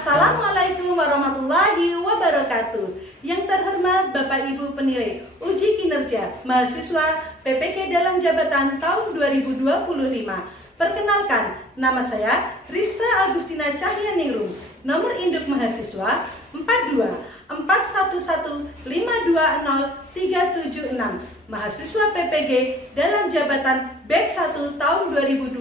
Assalamualaikum warahmatullahi wabarakatuh. Yang terhormat Bapak Ibu penilai uji kinerja mahasiswa PPK dalam jabatan tahun 2025. Perkenalkan, nama saya Rista Agustina Cahyaningrum. Nomor induk mahasiswa 424115203776. Mahasiswa PPG dalam jabatan batch 1 tahun 2025.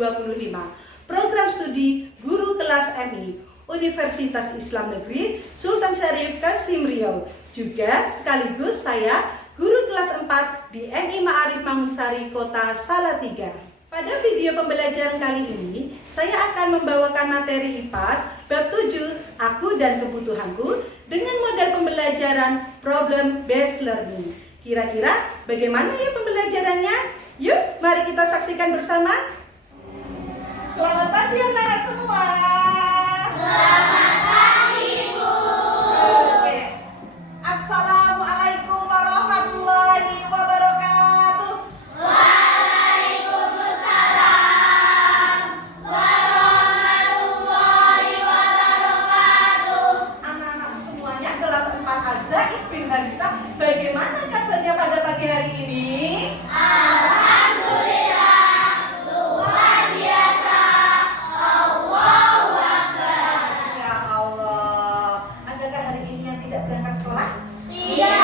Program studi Guru Kelas MI Universitas Islam Negeri Sultan Syarif Qasim Riau. Juga sekaligus saya guru kelas 4 di MI Ma'arif Mangunsari Kota Salatiga. Pada video pembelajaran kali ini, saya akan membawakan materi IPAS bab 7, Aku dan Kebutuhanku, dengan model pembelajaran Problem Based Learning. Kira-kira bagaimana ya pembelajarannya? Yuk, mari kita saksikan bersama. Selamat pagi anak-anak semua. Selamat pagi, Bu. Oke. Assalamualaikum warahmatullahi wabarakatuh. Waalaikumsalam warahmatullahi wabarakatuh. Anak-anak semuanya kelas 4 Azaid bin Haritsah, bagaimana kabarnya pada pagi hari ini? Alhamdulillah, luar biasa. Allahu Akbar. Masya Allah. Adakah hari ini yang tidak berangkat sekolah? Tidak,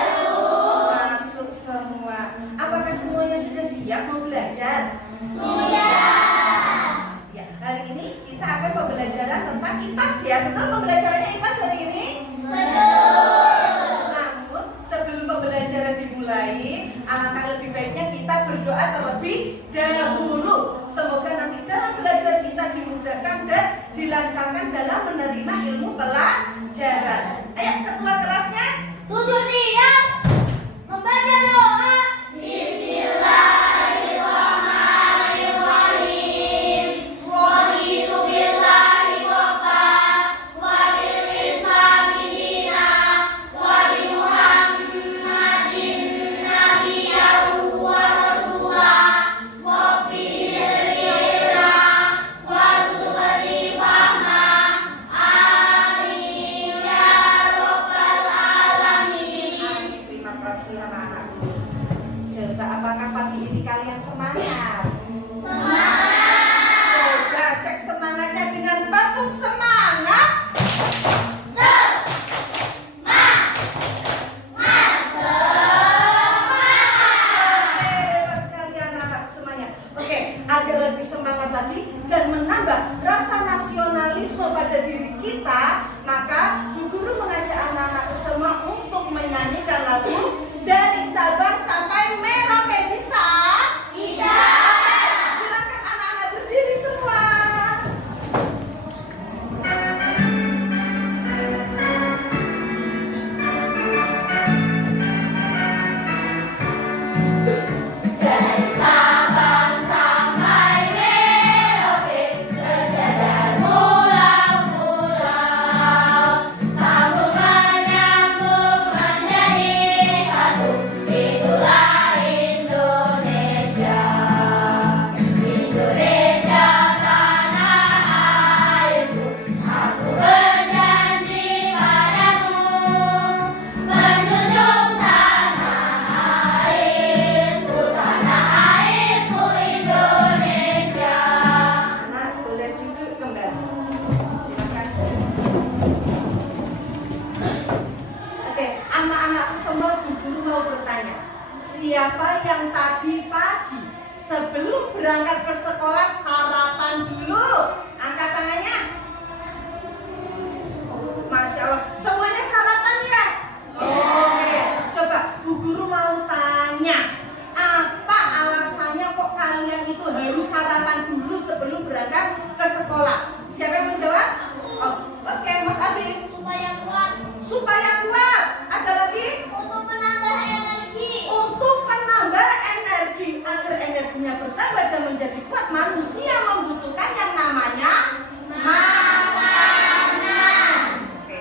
Bu. Masuk semua. Apakah semuanya sudah siap mau belajar? Sudah. Ya, hari ini kita akan pembelajaran tentang IPAS ya. Betul pembelajarannya IPAS hari ini? Betul. Namun sebelum pembelajaran dimulai, alangkah lebih baiknya kita berdoa terlebih dahulu. Semoga nanti dalam belajar kita dimudahkan dan dilancarkan dalam menerima ilmu pelajaran. Ayo ketua kelasnya. Tujuh siap membaca doa. Bismillahirrahmanirrahim. Raditu billahi rabban wa bil islami dinan wa bi Muhammadin nabiyyan wa rasulan. Rabbi zidni ilman warzuqni fahman. Amin ya rabbal alamin. Terima kasih anak-anakku. Coba apakah pagi ini kalian semangat? Semangat. Coba cek semangatnya dengan tepuk semangat. Oke, hebat sekali anak-anak semuanya. Oke, agar lebih semangat lagi dan menambah rasa nasionalisme pada diri kita, maka Bu Guru mengajak anak-anak semua untuk menyanyikan lagu Dari Sabang Sampai Merauke. Bisa? Bisa. Silakan anak-anak berdiri semua. Dari Sabang sampai Merauke, berjajar pulau-pulau, sambung menyambung menjadi satu. Itulah Indonesia. Indonesia tanah airku, aku berjanji padamu, menjunjung tanah airku Indonesia. Anak boleh duduk kembali. Silakan. Oke, anak-anakku semua Bu Guru mau bertanya. Siapa yang tadi pagi sebelum berangkat ke sekolah sarapan dulu? Angkat tangannya. Oh, Masya Allah. Semuanya sarapan ya? Oke, coba Bu Guru mau tanya. Apa alasannya kok kalian itu harus sarapan dulu sebelum berangkat ke sekolah? Siapa yang menjawab? Oh, oke, Mas Abi. Supaya kuat, Supaya kuat. Ada lagi? untuk menambah energi. Untuk menambah energi. Agar energinya bertambah dan menjadi kuat, manusia membutuhkan yang namanya makanan. Oke,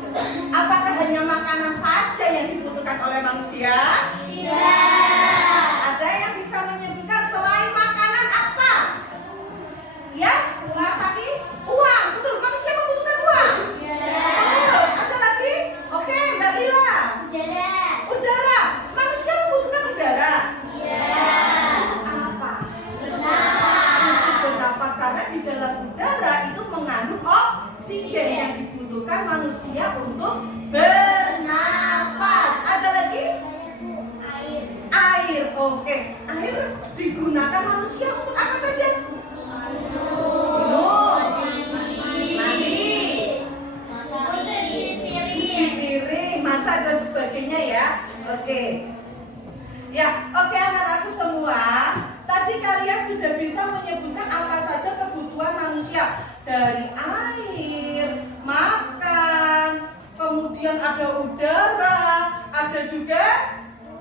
coba. Apakah hanya makanan saja yang dibutuhkan oleh manusia? Tidak. Ada yang bisa menyebutkan selain makanan apa? Ya, Mas Aki? Uang. Betul, manusia membutuhkan uang. oksigen yang dibutuhkan manusia untuk bernafas. Ada lagi? Air. Air. Oke, air digunakan manusia untuk apa saja? Minum, mandi, cuci piring, masak dan sebagainya ya. Oke. Ya, oke anak-anakku semua. Tadi kalian sudah bisa menyebutkan apa saja kebutuhan manusia. Dari air, makan, kemudian ada udara, ada juga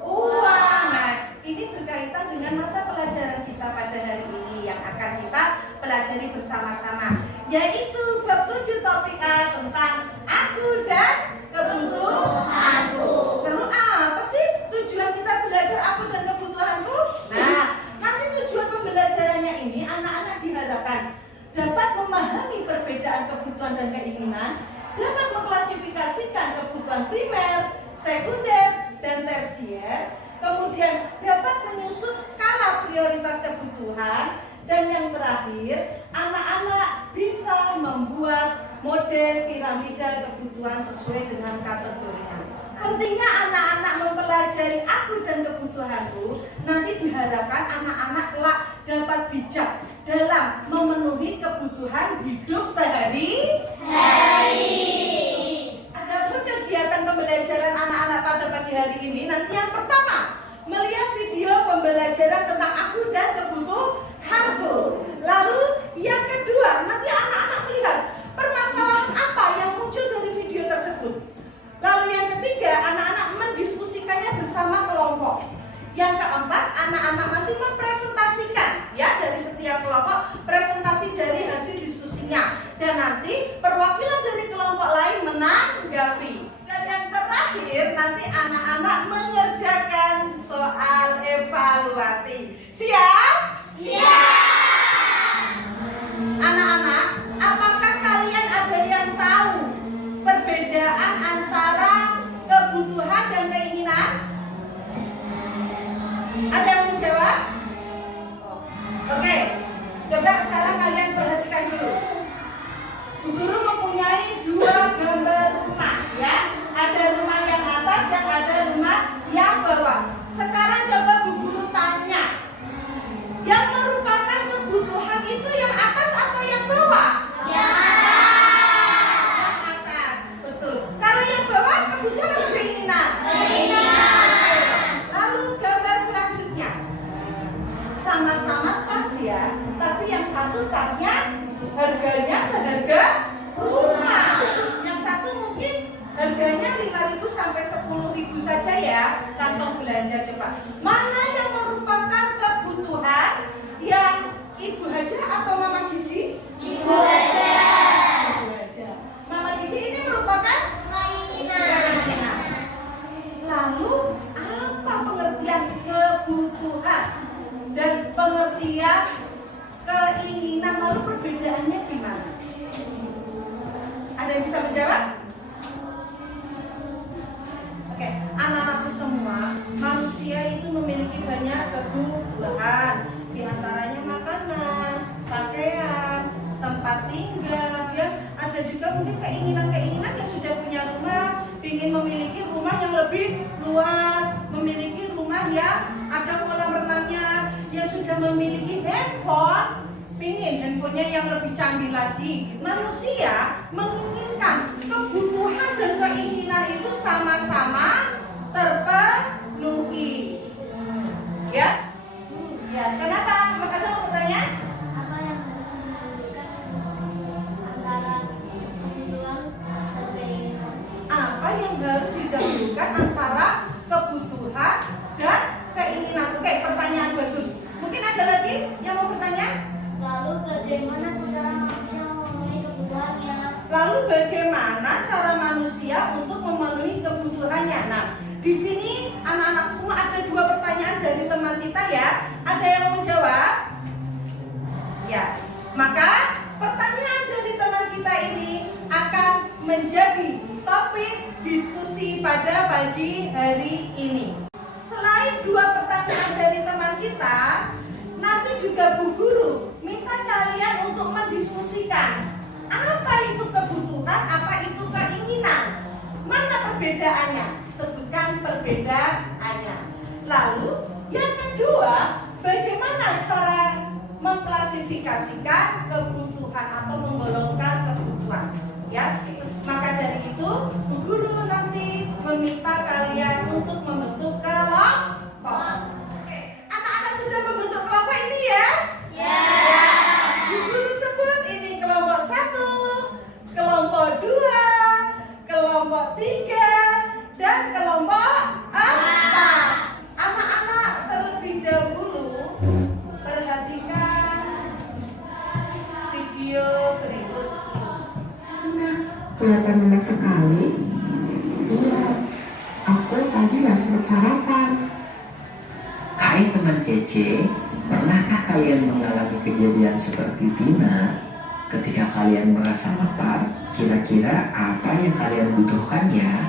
uang. Nah, ini berkaitan dengan mata pelajaran kita pada hari ini yang akan kita pelajari bersama-sama, yaitu bab 7 topik A tentang aku dan kebutuhanku. Lalu apa sih tujuan kita belajar aku dan kebutuhanku? Nah, nanti tujuan pembelajarannya ini anak-anak diharapkan dapat memahami perbedaan kebutuhan dan keinginan, dapat mengklasifikasikan kebutuhan primer, sekunder, dan tersier, kemudian dapat menyusun skala prioritas kebutuhan, dan yang terakhir, anak-anak bisa membuat model piramida kebutuhan sesuai dengan kategorinya. Pentingnya anak-anak mempelajari aku dan kebutuhanku, nanti diharapkan anak-anak kelak dapat bijak dalam memenuhi kebutuhan hidup sehari-hari. Adapun kegiatan pembelajaran anak-anak pada pagi hari ini, nanti yang pertama, melihat video pembelajaran tentang aku dan kebutuhanku. Lalu yang kedua, nanti anak-anak melihat permasalahan apa yang muncul dari video tersebut. Lalu yang ketiga, anak-anak mendiskusikannya bersama kelompok. Yang keempat, anak-anak nanti mempresentasikan ya dari setiap kelompok presentasi dari hasil diskusinya. Dan nanti perwakilan dari kelompok lain menanggapi. Dan yang terakhir, nanti anak-anak mengerjakan soal evaluasi. Siap? Siap. Anak-anak, apakah kalian ada yang tahu perbedaan antara kebutuhan dan keinginan? Ada yang menjawab? Oke, coba sekarang kalian perhatikan dulu. Bu Guru mempunyai dua gambar rumah ya. Ada rumah yang atas dan ada rumah yang bawah. Sekarang coba Bu Guru tanya, yang merupakan kebutuhan itu yang atas atau yang bawah? Yang Atas, betul. Kalau yang bawah kebutuhan atau keinginan? Lalu gambar selanjutnya, sama-sama tas ya, tapi yang satu tasnya harganya seharga rumah. Yang satu mungkin harganya 5.000 sampai 10.000 saja ya, kantong belanja. Coba mana yang merupakan kebutuhan yang Ibu Haja atau Mama Gigi? Ibu Haja. Ibu Haja. Mama Gigi ini merupakan keinginan. Lalu apa pengertian kebutuhan dan pengertian keinginan, lalu perbedaannya gimana? Ada yang bisa menjawab? Oke, anak-anakku semua, manusia itu memiliki banyak kebutuhan. Di antaranya makanan, pakaian, tempat tinggal, ya. Ada juga mungkin keinginan-keinginan yang sudah punya rumah, ingin memiliki rumah yang lebih luas, memiliki rumah yang ada kolam renangnya, yang sudah memiliki handphone, pingin handphonenya yang lebih canggih lagi. Manusia menginginkan kebutuhan dan keinginan itu sama-sama terpenuhi. Ya? Ya, kenapa? Mas Azam mau bertanya? Apa yang harus menentukan antara kebutuhan dan keinginan? Apa yang harus didahulukan antara kebutuhan dan keinginan? Oke, pertanyaan bagus. Mungkin ada lagi yang mau bertanya? Lalu bagaimana cara manusia memenuhi kebutuhannya? Lalu bagaimana cara manusia untuk memenuhi kebutuhannya? Nah, di sini anak-anak semua ada dua pertanyaan dari teman kita ya. Ada yang mau menjawab? Ya. Maka pertanyaan dari teman kita ini akan menjadi topik diskusi pada pagi hari ini. Selain dua pertanyaan dari teman kita, nanti juga Bu Guru minta kalian untuk mendiskusikan apa itu kebutuhan. kebutuhan, apa itu keinginan. Mana perbedaannya? Sebutkan perbedaannya. Lalu yang kedua, bagaimana cara mengklasifikasikan kebutuhan atau menggolongkan kebutuhan? Ya, maka dari itu Bu Guru nanti meminta kalian untuk membentuk kelompok. Oke, anak-anak sudah membentuk kelompok ini ya? Ya. Bu Guru sebut ini kelompok 1, kelompok 2, kelompok 3, dan kelompok 4. Anak-anak terlebih dahulu perhatikan video berikut. Kelihatan lemas sekali. Iya, aku tadi gak sempat sarapan. Hai teman kece, pernahkah kalian mengalami kejadian seperti Tina? Ketika kalian merasa lapar, kira-kira apa yang kalian butuhkan ya?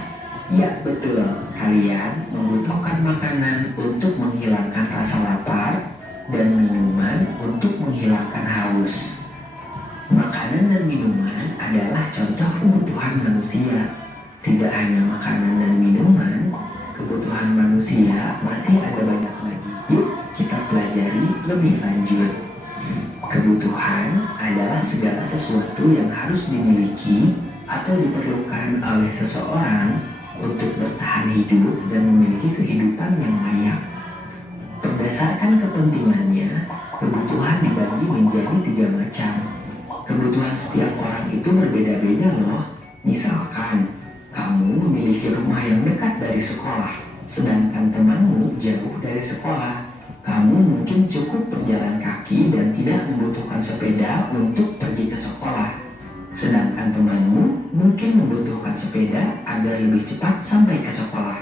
Ya betul, kalian membutuhkan makanan untuk menghilangkan rasa lapar dan minuman untuk menghilangkan haus. Makanan dan minuman adalah contoh kebutuhan manusia. Tidak hanya makanan dan minuman, kebutuhan manusia masih ada banyak lagi. Yuk kita pelajari lebih lanjut. Kebutuhan adalah segala sesuatu yang harus dimiliki atau diperlukan oleh seseorang untuk bertahan hidup dan memiliki kehidupan yang layak. Berdasarkan kepentingannya, kebutuhan dibagi menjadi 3 macam. Kebutuhan setiap orang itu berbeda-beda loh. Misalkan, kamu memiliki rumah yang dekat dari sekolah, sedangkan temanmu jauh dari sekolah. Kamu mungkin cukup berjalan kaki dan tidak membutuhkan sepeda untuk pergi ke sekolah. Sedangkan temanmu mungkin membutuhkan sepeda agar lebih cepat sampai ke sekolah.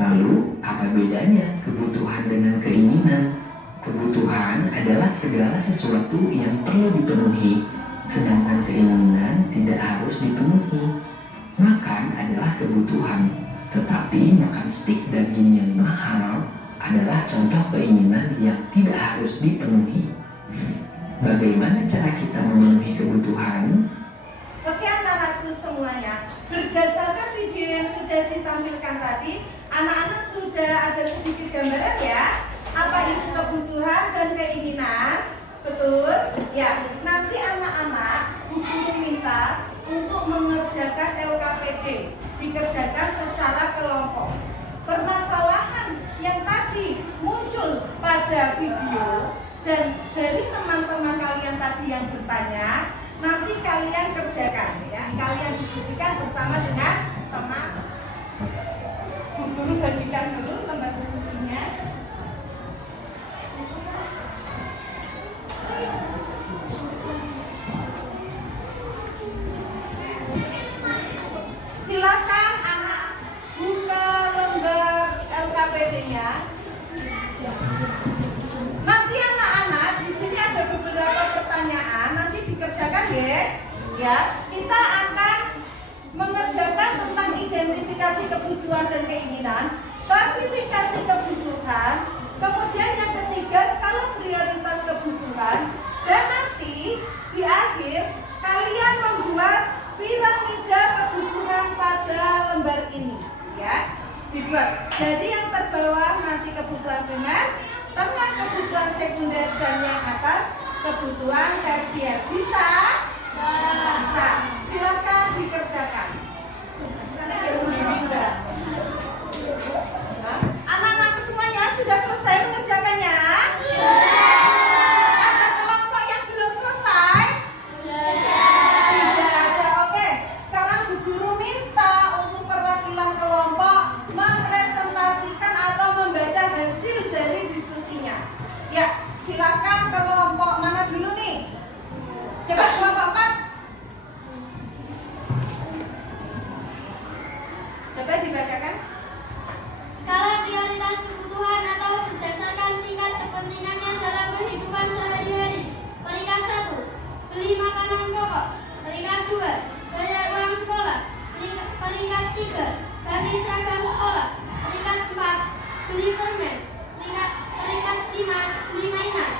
Lalu, apa bedanya kebutuhan dengan keinginan? Kebutuhan adalah segala sesuatu yang perlu dipenuhi, sedangkan keinginan tidak harus dipenuhi. Makan adalah kebutuhan, tetapi makan stik daging yang mahal adalah contoh keinginan yang tidak harus dipenuhi. Bagaimana cara kita memenuhi kebutuhan? Oke anak-anakku semuanya, berdasarkan video yang sudah ditampilkan tadi, anak-anak sudah ada sedikit gambaran ya, apa itu kebutuhan dan keinginan. Betul? Ya, nanti anak-anak Bu Guru minta untuk mengerjakan LKPD, dikerjakan secara kelompok. Permasalahan yang tadi muncul pada video dan dari teman-teman kalian tadi yang bertanya, nanti kalian kerjakan ya, kalian diskusikan bersama dengan teman. Bu Guru bagikan dulu lembar diskusinya. Silakan anak buka lembar LKPD-nya. Nanti anak-anak di sini ada beberapa pertanyaan, nanti dikerjakan ya. Ya, kita akan mengerjakan tentang identifikasi kebutuhan dan keinginan, klasifikasi kebutuhan, kemudian yang ketiga skala prioritas kebutuhan, dan nanti di akhir kalian membuat piramida kebutuhan pada lembar ini, ya. Dibuat. Jadi yang terbawah nanti kebutuhan primer, tengah kebutuhan sekunder, dan yang atas kebutuhan tersier. Bisa? Bisa. Silakan dikerjakan. Nanti dia membimbing juga. Anak-anak semuanya sudah selesai mengerjakannya? Ada kelompok yang belum selesai? Tidak ada. Oke, sekarang Bu Guru minta untuk perwakilan kelompok mempresentasikan atau membaca hasil dari diskusinya. Ya, silakan kelompok mana dulu nih? Coba kelompok 4. Coba dibacakan. Skala prioritas kebutuhan atau berdasarkan tingkat kepentingannya dalam kehidupan sehari-hari. Peringkat 1, beli makanan pokok. Peringkat 2, bayar uang sekolah. Peringkat 3, ganti seragam sekolah. Peringkat 4, beli permen. Peringkat 5, beli mainan.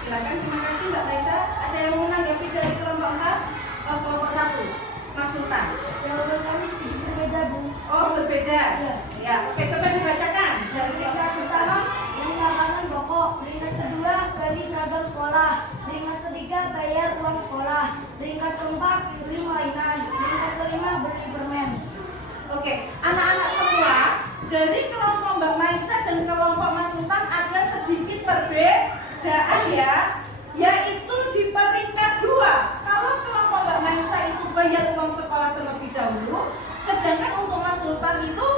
Silakan, terima kasih Mbak Raisa. Ada yang mau menanggapi dari kelompok 4? Oh, kelompok 1. Mas Sultan. Jawaban kami sedikit berbeda, Bu. Oh, berbeda. Ya. Ya, oke, coba dibacakan. Peringkat pertama, beli makanan pokok. Peringkat kedua, ganti seragam sekolah. Peringkat ketiga, bayar uang sekolah. Peringkat keempat, beli mainan. Peringkat kelima, beli permen. Oke, anak-anak semua dari kelompok Mbak Maisa dan kelompok Mas Sultan ada sedikit perbedaan ya, yaitu di peringkat 2. Kalau kelompok Mbak Maisa itu bayar uang sekolah terlebih dahulu, sedangkan untuk Mas Sultan itu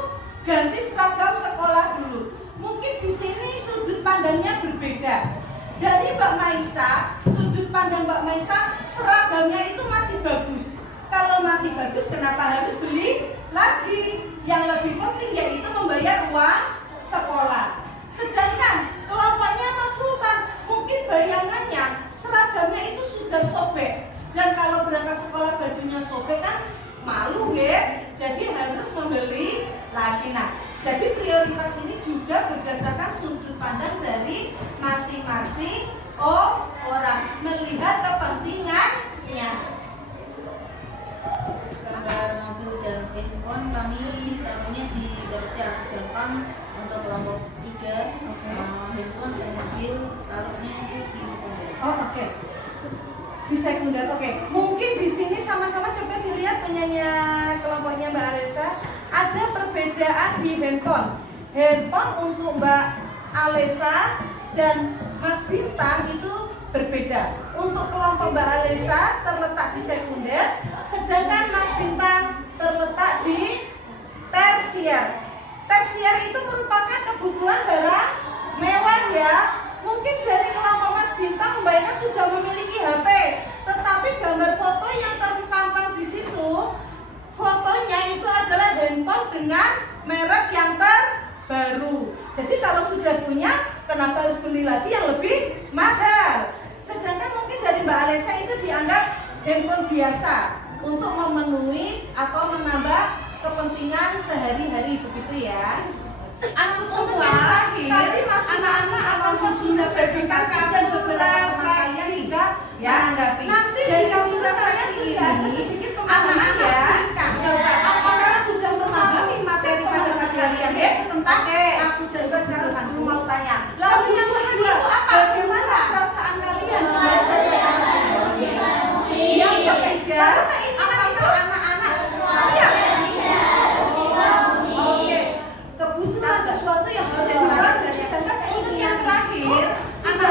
ganti seragam sekolah dulu. Mungkin di sini sudut pandangnya berbeda. Dari Mbak Maisa, sudut pandang Mbak Maisa seragamnya itu masih bagus. Kalau masih bagus, kenapa harus beli lagi? Yang lebih penting yaitu membayar uang sekolah. Sedangkan kelompoknya Mas Sultan, mungkin bayangannya seragamnya itu sudah sobek. Dan kalau berangkat sekolah bajunya sobek kan malu ya. Jadi harus membeli lagi. Nah, jadi prioritas ini juga berdasarkan sudut pandang dari masing-masing orang, melihat kepentingannya. Gambar mobil dan handphone kami taruhnya di Bersiar, sedangkan untuk kelompok 3 handphone dan mobil taruhnya itu di sekunder. Oh, oke. Di sekunder, oke. Mungkin di sini sama-sama coba dilihat penyanyi kelompoknya Mbak Alesa. Ada perbedaan di handphone. Handphone untuk Mbak Alesa dan Mas Bintang itu berbeda. Untuk kelompok Mbak Alesa terletak di sekunder, sedangkan Mas Bintang terletak di tersier. Tersier itu merupakan kebutuhan barang mewah ya. Mungkin dari kelompok Mas Bintang membayangkan sudah memiliki HP, tetapi gambar foto yang terpampang di situ, fotonya itu adalah handphone dengan merek yang terbaru. Jadi kalau sudah punya, kenapa harus beli lagi yang lebih mahal? Sedangkan mungkin dari Mbak Alesa itu dianggap handphone biasa untuk memenuhi atau menambah kepentingan sehari-hari, begitu ya. Anak semua, tadi masing-masing akan sudah presentasi dan beberapa teman kalian juga ya menanggapi. Nanti dari situ kalian sudah ada sedikit pemahaman ya. Coba, apakah sudah memahami materi pada kalian ya tentang aku dan Bas sekarang guru mau tanya. Lalu yang kedua itu apa? Bagaimana perasaan kalian? Yang ketiga, keinginan itu anak-anak siap. Oke, kebutuhan sesuatu yang harus dilakukan. Sedangkan keinginan yang terakhir, anak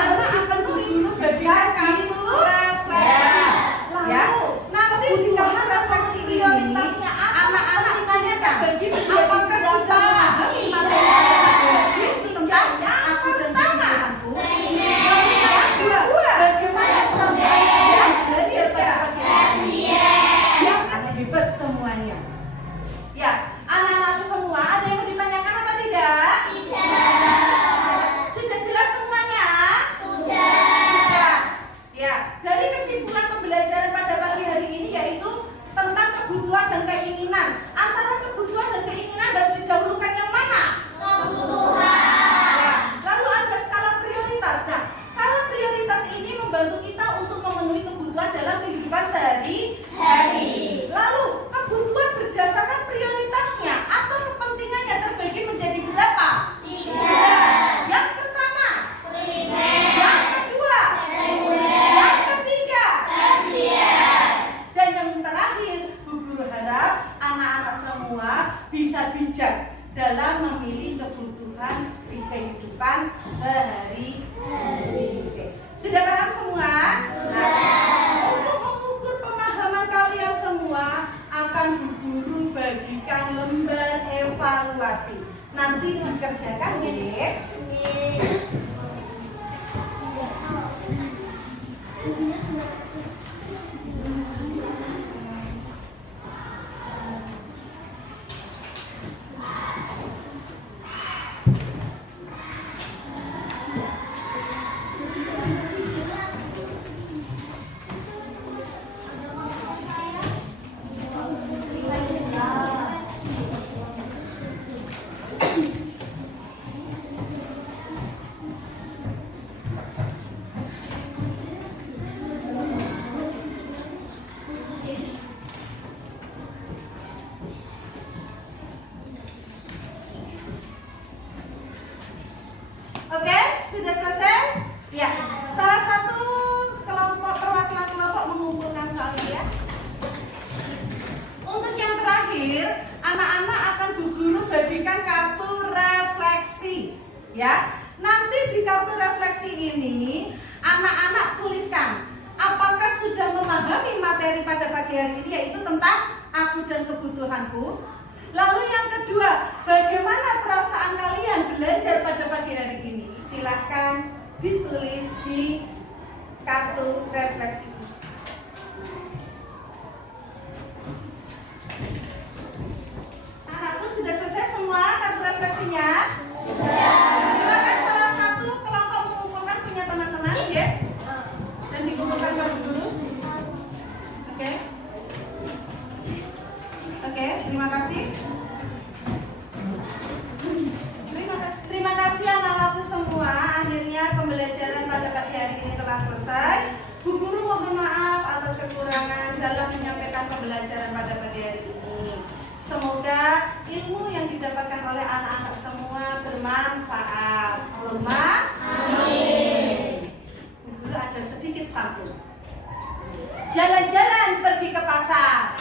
temanku? Lalu yang kedua, bagaimana perasaan kalian belajar pada pagi hari ini? Silahkan ditulis di kartu refleksi. Anakku sudah selesai semua kartu refleksinya? Silakan salah satu kelompok mengumpulkan punya teman-teman ya, dan dikumpulkan ke guru. Oke, terima kasih. Terima kasih anak-anakku semua. Akhirnya pembelajaran pada pagi hari ini telah selesai. Bu Guru mohon maaf atas kekurangan dalam menyampaikan pembelajaran pada pagi hari ini. Semoga ilmu yang didapatkan oleh anak-anak semua bermanfaat. Allahumma amin. Bu Guru ada sedikit pantun. Jalan-jalan pergi ke pasar.